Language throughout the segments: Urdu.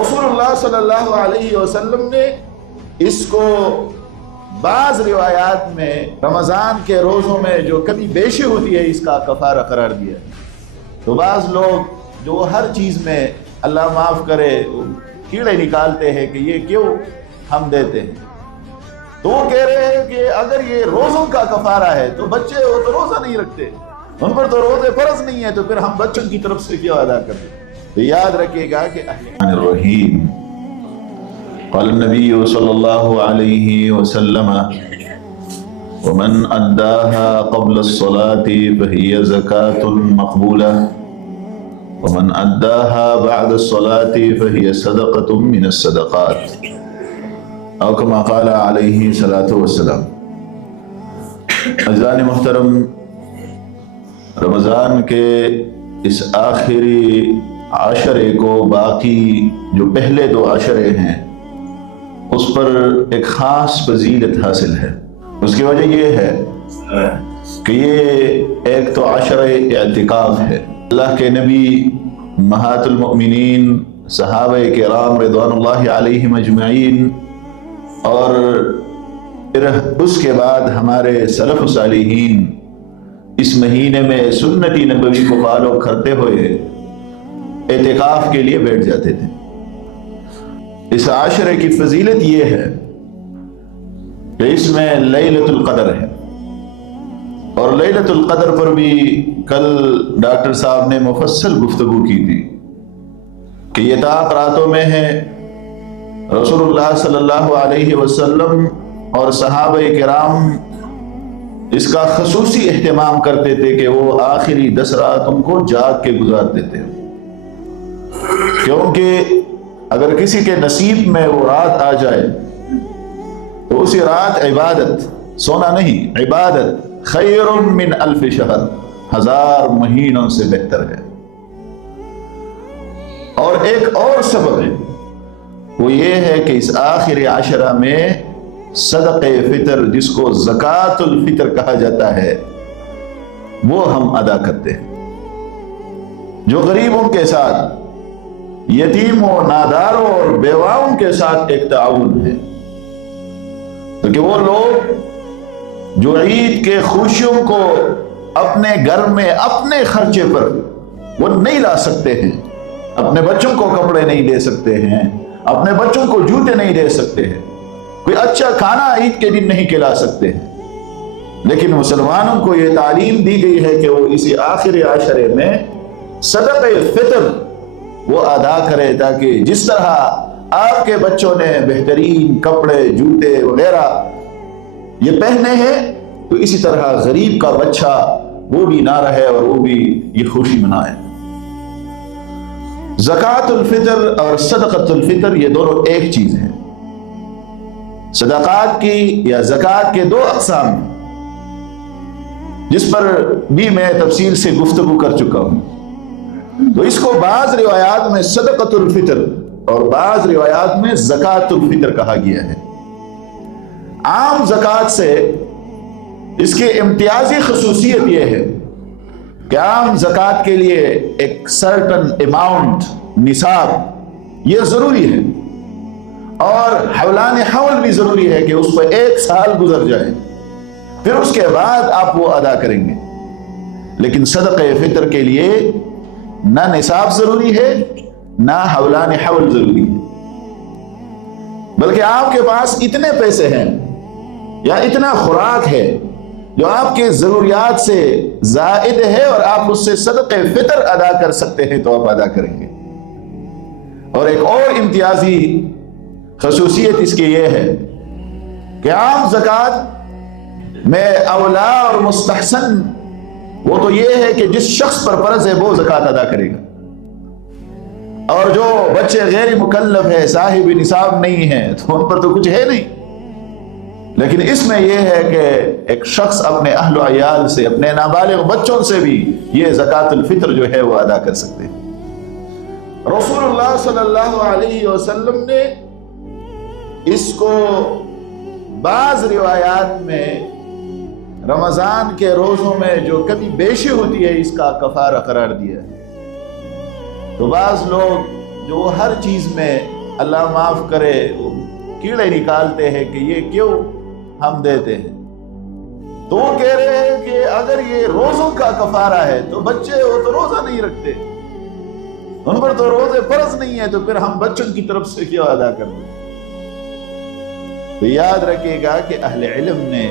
رسول اللہ صلی اللہ علیہ وسلم نے اس کو بعض روایات میں رمضان کے روزوں میں جو کمی بیشی ہوتی ہے اس کا کفارہ قرار دیا ہے۔ تو بعض لوگ جو ہر چیز میں اللہ معاف کرے کیڑے نکالتے ہیں کہ یہ کیوں ہم دیتے ہیں، تو وہ کہہ رہے ہیں کہ اگر یہ روزوں کا کفارہ ہے تو بچے وہ تو روزہ نہیں رکھتے، ان پر تو روزے فرض نہیں ہے، تو پھر ہم بچوں کی طرف سے کیوں ادا کرتے؟ تو یاد رکھیے گا کہ الرحیم قال النبی صلی اللہ علیہ وسلم ومن اداها قبل الصلاة فهي زکاة مقبولہ ومن اداها بعد الصلاة فهي صدقة من الصدقات او کما قال علیہ الصلاۃ والسلام۔ عزیزان محترم، رمضان کے اس آخری عشرے کو باقی جو پہلے دو عشرے ہیں اس پر ایک خاص فضیلت حاصل ہے۔ اس کی وجہ یہ ہے کہ یہ ایک تو عشرہ اعتکاف ہے۔ اللہ کے نبی، امہات المؤمنین، صحابہ کرام رضوان اللہ علیہم اجمعین، اور پھر اس کے بعد ہمارے سلف صالحین اس مہینے میں سنت نبوی کو فالو کرتے ہوئے اعتکاف کے لیے بیٹھ جاتے تھے۔ اس عشرے کی فضیلت یہ ہے کہ اس میں لیلۃ القدر ہے، اور لیلۃ القدر پر بھی کل ڈاکٹر صاحب نے مفصل گفتگو کی تھی کہ یہ طاق راتوں میں ہے۔ رسول اللہ صلی اللہ علیہ وسلم اور صحابہ کرام اس کا خصوصی اہتمام کرتے تھے کہ وہ آخری 10 رات ان کو جاگ کے گزارتے تھے، کیونکہ اگر کسی کے نصیب میں وہ رات آ جائے تو اسی رات عبادت، سونا نہیں، عبادت خیر من 1000 شہر، 1000 مہینوں سے بہتر ہے۔ اور ایک اور سبب ہے، وہ یہ ہے کہ اس آخری عشرہ میں صدقہ فطر، جس کو زکوٰۃ الفطر کہا جاتا ہے، وہ ہم ادا کرتے ہیں۔ جو غریبوں کے ساتھ، یتیموں، ناداروں اور بیواؤں کے ساتھ ایک تعاون ہے، کیونکہ وہ لوگ جو عید کے خوشیوں کو اپنے گھر میں اپنے خرچے پر وہ نہیں لا سکتے ہیں، اپنے بچوں کو کپڑے نہیں دے سکتے ہیں، اپنے بچوں کو جوتے نہیں دے سکتے ہیں، کوئی اچھا کھانا عید کے دن نہیں کھلا سکتے ہیں، لیکن مسلمانوں کو یہ تعلیم دی گئی ہے کہ وہ اسی آخری عشرے میں صدقہ فطر وہ ادا کرے، تاکہ جس طرح آپ کے بچوں نے بہترین کپڑے، جوتے وغیرہ یہ پہنے ہیں، تو اسی طرح غریب کا بچہ وہ بھی نہ رہے اور وہ بھی یہ خوشی منائے۔ زکوٰۃ الفطر اور صدقۃ الفطر یہ دونوں ایک چیز ہیں۔ صدقات کی یا زکوٰۃ کے 2 اقسام ہیں، جس پر بھی میں تفصیل سے گفتگو کر چکا ہوں۔ تو اس کو بعض روایات میں صدقۃ الفطر اور بعض روایات میں زکوٰۃ الفطر کہا گیا ہے۔ عام زکوٰۃ سے اس کی امتیازی خصوصیت یہ ہے کہ عام زکوٰۃ کے لیے ایک سرٹن اماؤنٹ، نصاب یہ ضروری ہے، اور حولان حول بھی ضروری ہے کہ اس پر 1 سال گزر جائے، پھر اس کے بعد آپ وہ ادا کریں گے۔ لیکن صدقہ فطر کے لیے نہ نصاب ضروری ہے، نہ حولان حول ضروری ہے، بلکہ آپ کے پاس اتنے پیسے ہیں یا اتنا خوراک ہے جو آپ کے ضروریات سے زائد ہے اور آپ اس سے صدقہ فطر ادا کر سکتے ہیں تو آپ ادا کریں گے۔ اور ایک اور امتیازی خصوصیت اس کی یہ ہے کہ عام زکوٰۃ میں اولا اور مستحسن وہ تو یہ ہے کہ جس شخص پر فرض ہے وہ زکوٰۃ ادا کرے گا، اور جو بچے غیر مکلف ہے، صاحب نصاب نہیں ہے، تو ان پر تو کچھ ہے نہیں۔ لیکن اس میں یہ ہے کہ ایک شخص اپنے اہل و عیال سے، اپنے نابالغ بچوں سے بھی یہ زکوٰۃ الفطر جو ہے وہ ادا کر سکتے ہیں۔ رسول اللہ صلی اللہ علیہ وسلم نے اس کو بعض روایات میں رمضان کے روزوں میں جو کمی بیشی ہوتی ہے اس کا کفارہ قرار دیا ہے۔ تو بعض لوگ جو ہر چیز میں اللہ معاف کرے کیڑے نکالتے ہیں کہ یہ کیوں ہم دیتے ہیں، تو وہ کہہ رہے ہیں کہ اگر یہ روزوں کا کفارہ ہے تو بچے وہ تو روزہ نہیں رکھتے، ان پر تو روزے فرض نہیں ہے، تو پھر ہم بچوں کی طرف سے کیوں ادا کر دیں؟ تو یاد رکھے گا کہ اہل علم نے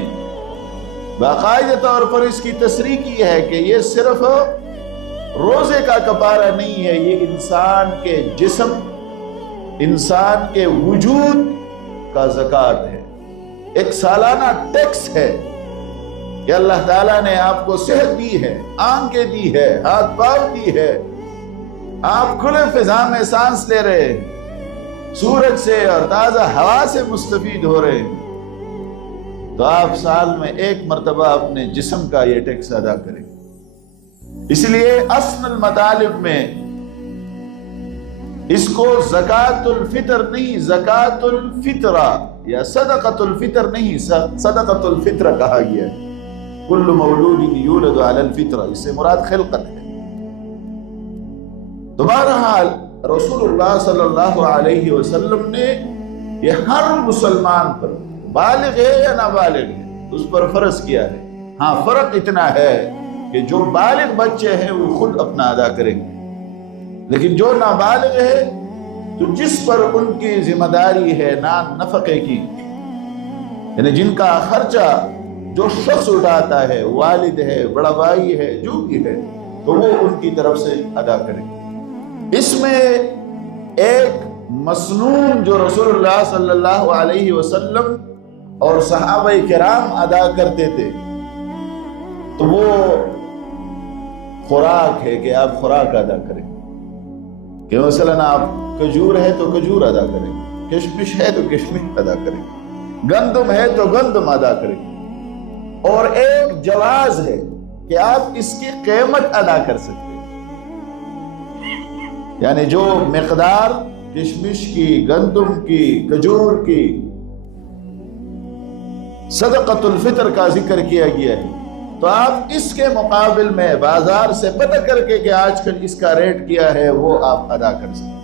باقاعدہ طور پر اس کی تصریح کی ہے کہ یہ صرف روزے کا کفارہ نہیں ہے، یہ انسان کے جسم، انسان کے وجود کا زکوٰۃ ہے، ایک سالانہ ٹیکس ہے کہ اللہ تعالیٰ نے آپ کو صحت دی ہے، آنکھیں دی ہے، ہاتھ پاؤں دی ہے، آپ کھلے فضا میں سانس لے رہے ہیں، سورج سے اور تازہ ہوا سے مستفید ہو رہے ہیں، تو آپ سال میں ایک مرتبہ اپنے جسم کا یہ ٹیکس ادا کریں۔ اس لیے اصل المطالب میں اس کو زکوٰۃ الفطر نہیں، زکوٰۃ الفطرہ یا صدقۃ الفطر نہیں، صدقۃ الفطرہ کہا گیا ہے۔ کل مولود یولد علی الفطرہ، اس سے مراد خلقت ہے۔ تو بہرحال رسول اللہ صلی اللہ علیہ وسلم نے یہ ہر مسلمان پر، بالغ ہے یا نابالغ ہے، اس پر فرض کیا ہے۔ ہاں فرق اتنا ہے کہ جو بالغ بچے ہیں وہ خود اپنا ادا کریں گے، لیکن جو نابالغ ہے تو جس پر ان کی ذمہ داری ہے نان نفقے کی، یعنی جن کا خرچہ جو شخص اٹھاتا ہے، والد ہے، بڑا بھائی ہے، جو بھی ہے، تو وہ ان کی طرف سے ادا کریں۔ اس میں ایک مسنون جو رسول اللہ صلی اللہ علیہ وسلم اور صحابہ کرام ادا کرتے تھے، تو وہ خوراک ہے کہ آپ خوراک ادا کریں، کہ مثلاً آپ کھجور ہے تو کھجور ادا کریں، کشمش ہے تو کشمش ادا کریں، گندم ہے تو گندم ادا کریں۔ اور ایک جواز ہے کہ آپ اس کی قیمت ادا کر سکتے ہیں، یعنی جو مقدار کشمش کی، گندم کی، کھجور کی صدقۃ الفطر کا ذکر کیا گیا ہے، تو آپ اس کے مقابل میں بازار سے پتہ کر کے کہ آج کل اس کا ریٹ کیا ہے وہ آپ ادا کر سکتے ہیں۔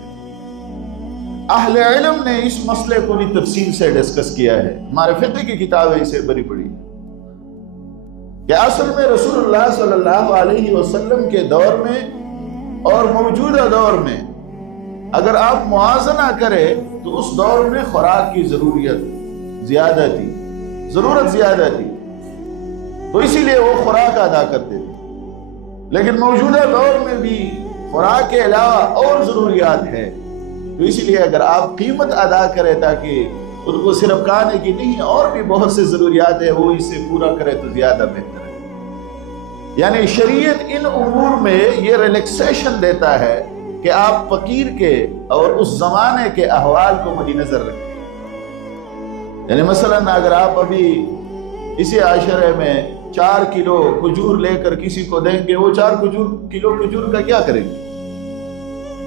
اہل علم نے اس مسئلے کو بھی تفصیل سے ڈسکس کیا ہے، ہمارے فقہ کی کتابیں اسے بڑی بڑی، کہ اصل میں رسول اللہ صلی اللہ علیہ وسلم کے دور میں اور موجودہ دور میں اگر آپ موازنہ کریں تو اس دور میں خوراک کی ضرورت زیادہ تھی، ضرورت زیادہ تھی، تو اسی لیے وہ خوراک ادا کرتے تھے۔ لیکن موجودہ دور میں بھی خوراک کے علاوہ اور ضروریات ہے، تو اسی لیے اگر آپ قیمت ادا کریں تاکہ ان کو صرف کھانے کی نہیں اور بھی بہت سے ضروریات ہے وہ اس سے پورا کرے تو زیادہ بہتر ہے۔ یعنی شریعت ان امور میں یہ ریلیکسیشن دیتا ہے کہ آپ فقیر کے اور اس زمانے کے احوال کو مد نظر رکھیں۔ یعنی مثلاً اگر آپ ابھی اسی عاشرے میں 4 کلو کھجور لے کر کسی کو دیں گے، وہ 4 کلو کھجور کا کیا کریں گے؟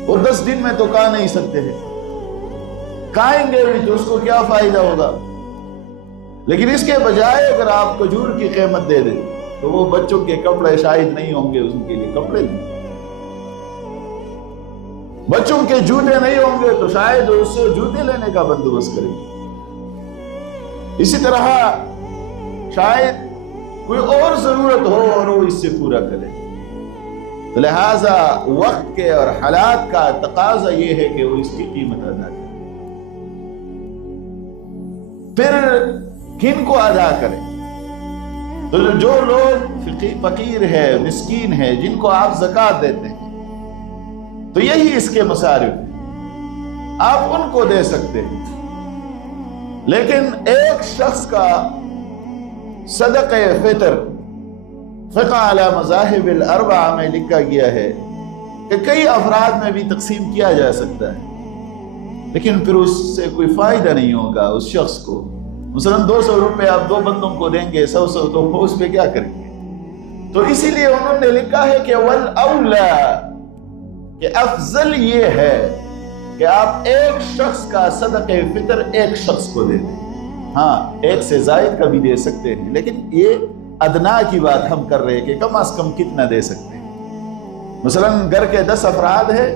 وہ 10 دن میں تو کھا نہیں سکتے ہیں، کھائیں گے بھی تو اس کو کیا فائدہ ہوگا؟ لیکن اس کے بجائے اگر آپ کھجور کی قیمت دے دیں تو وہ بچوں کے کپڑے شاید نہیں ہوں گے، ان کے لیے کپڑے نہیں، بچوں کے جوتے نہیں ہوں گے تو شاید اس سے جوتے لینے کا بندوبست کریں گے۔ اسی طرح شاید کوئی اور ضرورت ہو اور وہ اس سے پورا کرے، تو لہٰذا وقت کے اور حالات کا تقاضا یہ ہے کہ وہ اس کی قیمت ادا کرے۔ پھر کن کو ادا کریں؟ تو جو لوگ فقیر ہے، مسکین ہے، جن کو آپ زکوٰۃ دیتے ہیں، تو یہی اس کے مصارف ہیں، آپ ان کو دے سکتے ہیں۔ لیکن ایک شخص کا صدقہ فطر فقہ علی مذاہب الاربعہ میں لکھا گیا ہے کہ کئی افراد میں بھی تقسیم کیا جا سکتا ہے، لیکن پھر اس سے کوئی فائدہ نہیں ہوگا اس شخص کو۔ مثلاً 200 روپے آپ 2 بندوں کو دیں گے، 100 تو اس پہ کیا کریں گے؟ تو اسی لیے انہوں نے لکھا ہے کہ والاولا، کہ افضل یہ ہے کہ آپ ایک شخص کا صدقہ فطر ایک شخص کو دے دیں۔ ہاں ایک سے زائد کا بھی دے سکتے ہیں، لیکن یہ ادنا کی بات ہم کر رہے ہیں کہ کم از کم کتنا دے سکتے ہیں۔ مثلاً گھر کے 10 افراد ہیں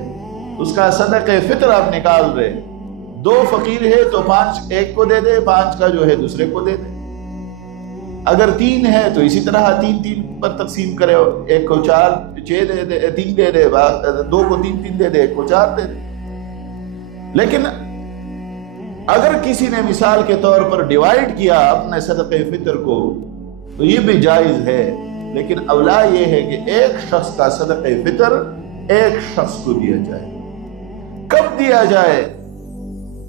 اس کا صدقہ فطر آپ نکال رہے، 2 فقیر ہے تو 5 ایک کو دے دے، 5 کا جو ہے دوسرے کو دے دے، اگر 3 ہے تو اسی طرح 3 پر تقسیم کرے، ایک کو 4 6 دے دے، 3 دے دے، 2 کو 3 دے دے، ایک کو 4 دے دے۔ لیکن اگر کسی نے مثال کے طور پر ڈیوائیڈ کیا اپنے صدقہ فطر کو تو یہ بھی جائز ہے، لیکن اولا یہ ہے کہ ایک شخص کا صدقہ فطر ایک شخص کو دیا جائے۔ کب دیا جائے؟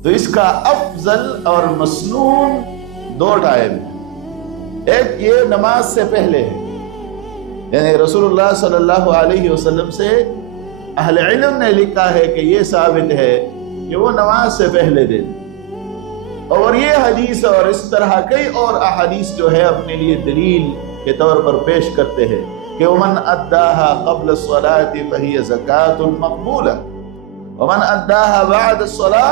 تو اس کا افضل اور مسنون 2 ٹائم ہے۔ ایک یہ نماز سے پہلے ہے، یعنی رسول اللہ صلی اللہ علیہ وسلم سے اہل علم نے لکھا ہے کہ یہ ثابت ہے کہ وہ نماز سے پہلے دے دیں، اور یہ حدیث اور اس طرح کئی اور احادیث جو ہے اپنے لیے دلیل کے طور پر پیش کرتے ہیں کہ ومن اداها قبل الصلاة فهي زکاة مقبولہ ومن اداها بعد الصلاة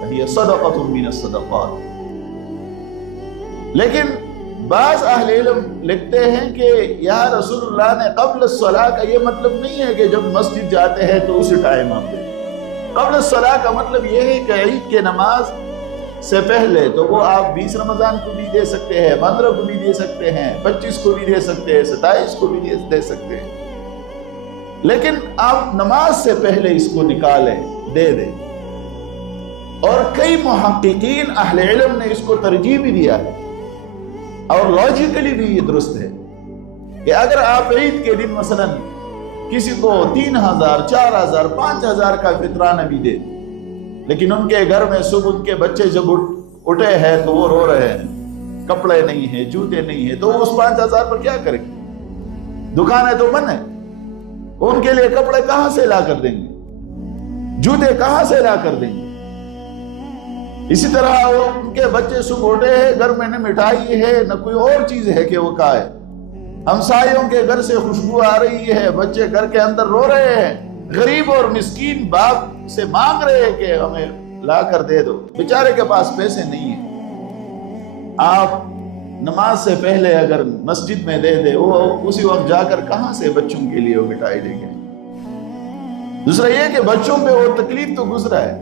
فهي صدقة من الصدقات۔ لیکن بعض اہل علم لکھتے ہیں کہ یا رسول اللہ نے قبل الصلاة کا یہ مطلب نہیں ہے کہ جب مسجد جاتے ہیں تو اسی ٹائم آپ دیں۔ قبل الصلاة کا مطلب یہ ہے کہ عید کے نماز سے پہلے تو وہ آپ 20 رمضان کو بھی دے سکتے ہیں، 15 کو بھی دے سکتے ہیں، 25 کو بھی دے سکتے ہیں، 27 کو بھی دے سکتے ہیں، لیکن آپ نماز سے پہلے اس کو نکالیں، دے دیں۔ اور کئی محققین اہل علم نے اس کو ترجیح بھی دیا ہے، اور لاجیکلی بھی یہ درست ہے کہ اگر آپ عید کے دن مثلا کسی کو 3000 4000 5000 کا فطرانہ بھی دے، لیکن ان کے گھر میں صبح ان کے بچے جب اٹھے ہیں تو وہ رو رہے ہیں، کپڑے نہیں ہیں، جوتے نہیں ہیں، تو وہ اس 5000 پر کیا کریں گے؟ دکانیں تو بند ہیں، ان کے لیے کپڑے کہاں سے لا کر دیں گے؟ جوتے کہاں سے لا کر دیں گے؟ اسی طرح ان کے بچے صبح اٹھے ہیں، گھر میں نہ مٹھائی ہے نہ کوئی اور چیز ہے کہ وہ کھائے، ہمسایوں کے گھر سے خوشبو آ رہی ہے، بچے گھر کے اندر رو رہے ہیں، غریب اور مسکین باپ سے مانگ رہے ہیں کہ ہمیں لا کر دے دو، بیچارے کے پاس پیسے نہیں ہیں۔ آپ نماز سے پہلے اگر مسجد میں دے دے، وہ اسی وقت جا کر کہاں سے بچوں کے لیے وہ مٹھائی لے گئے؟ دوسرا یہ کہ بچوں پہ وہ تکلیف تو گزرا ہے،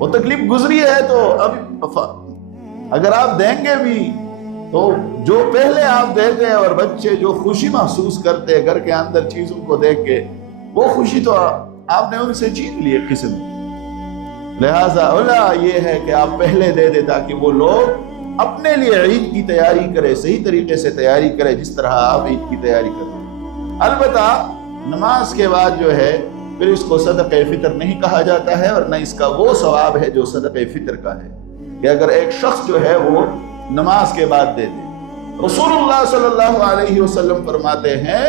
وہ تکلیف گزری ہے، تو اب اگر آپ دیں گے بھی تو جو پہلے آپ دے گئے اور بچے جو خوشی محسوس کرتے گھر کے اندر چیزوں کو دیکھ کے، وہ خوشی تو آپ نے ان سے چھین لی ایک قسم۔ لہٰذا اولا یہ ہے کہ آپ پہلے دے دیں تاکہ وہ لوگ اپنے لیے عید کی تیاری کرے، صحیح طریقے سے تیاری کرے جس طرح آپ عید کی تیاری کریں۔ البتہ نماز کے بعد جو ہے پھر اس کو صدقہ فطر نہیں کہا جاتا ہے، اور نہ اس کا وہ ثواب ہے جو صدقہ فطر کا ہے کہ اگر ایک شخص جو ہے وہ نماز کے بعد دے دے۔ رسول اللہ صلی اللہ علیہ وسلم فرماتے ہیں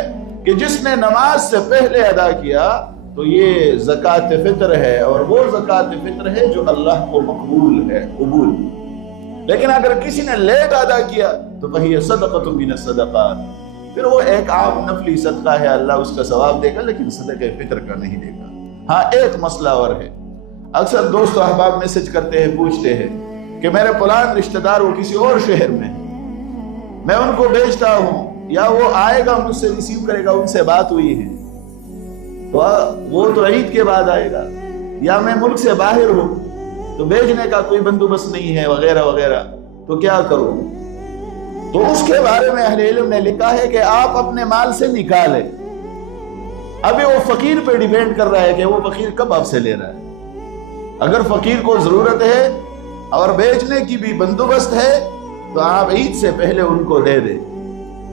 کہ جس نے نماز سے پہلے ادا کیا تو یہ زکوٰۃ فطر ہے، اور وہ زکوٰۃ فطر ہے جو اللہ کو مقبول ہے، قبول۔ لیکن اگر کسی نے لیٹ ادا کیا تو وہی صدقۃ من الصدقات، پھر وہ ایک عام نفلی صدقہ ہے، اللہ اس کا ثواب دے گا لیکن صدقہ فطر کا نہیں دے گا۔ ہاں ایک مسئلہ اور ہے، اکثر دوست و احباب میسج کرتے ہیں، پوچھتے ہیں کہ میرے فلاں رشتہ دار وہ کسی اور شہر میں، میں ان کو بھیجتا ہوں یا وہ آئے گا مجھ سے ریسیو کرے گا، ان سے بات ہوئی ہے تو وہ تو عید کے بعد آئے گا، یا میں ملک سے باہر ہوں تو بھیجنے کا کوئی بندوبست نہیں ہے وغیرہ وغیرہ، تو کیا کروں؟ تو اس کے بارے میں اہل علم نے لکھا ہے کہ آپ اپنے مال سے نکالیں۔ ابھی وہ فقیر پہ ڈیپینڈ کر رہا ہے کہ وہ فقیر کب آپ سے لے رہا ہے۔ اگر فقیر کو ضرورت ہے اور بیچنے کی بھی بندوبست ہے تو آپ عید سے پہلے ان کو دے دیں،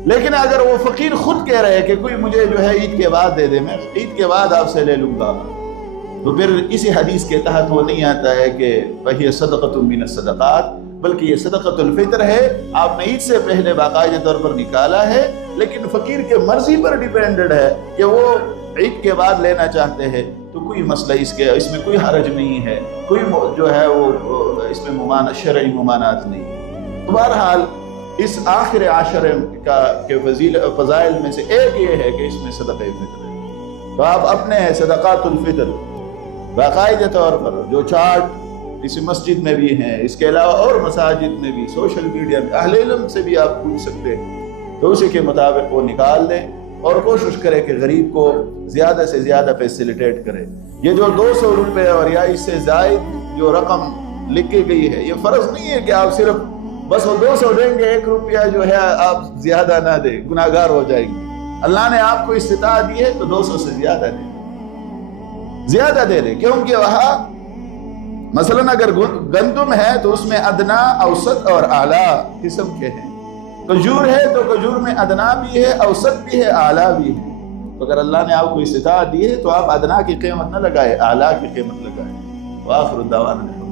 لیکن اگر وہ فقیر خود کہہ رہے کہ کوئی مجھے جو ہے عید کے بعد دے دے، میں عید کے بعد آپ سے لے لوں گا، تو پھر اسی حدیث کے تحت وہ نہیں آتا ہے کہ وہی صدقۃ من الصدقات، بلکہ یہ صدقۃ الفطر ہے، آپ نے عید سے پہلے باقاعدہ طور پر نکالا ہے، لیکن فقیر کے مرضی پر ڈیپینڈڈ ہے کہ وہ عید کے بعد لینا چاہتے ہیں، تو کوئی مسئلہ اس میں کوئی حرج نہیں ہے، کوئی جو ہے وہ اس میں شرعی ممانعت نہیں ہے۔ تو بہرحال اس آخر عشر کے فضائل میں سے ایک یہ ہے کہ اس میں صدقہ فطر ہے، تو آپ اپنے صدقات الفطر باقاعدہ طور پر جو چارٹ اس مسجد میں بھی ہیں، اس کے علاوہ اور مساجد میں بھی، سوشل میڈیا میں اہل علم سے بھی آپ پوچھ سکتے ہیں، تو اسی کے مطابق وہ نکال دیں اور کوشش کریں کہ غریب کو زیادہ سے زیادہ فیسیلیٹیٹ کرے. یہ جو 200 روپے اور یا اس سے زائد جو رقم لکھی گئی ہے، یہ فرض نہیں ہے کہ آپ صرف بس وہ 200 دیں گے، 1 روپیہ جو ہے آپ زیادہ نہ دیں، گناہگار ہو جائیں گے. اللہ نے آپ کو استطاعت دی ہے تو 200 سے زیادہ دیں، زیادہ دے دیں. کیونکہ وہاں مثلا اگر گندم ہے تو اس میں ادنا، اوسط اور اعلیٰ قسم کے ہیں. کھجور ہے تو کھجور میں ادنا بھی ہے، اوسط بھی ہے، اعلیٰ بھی ہے. تو اگر اللہ نے آپ کو استطاعت دی ہے تو آپ ادنا کی قیمت نہ لگائے، اعلیٰ کی قیمت لگائے. وآخر الدعوانا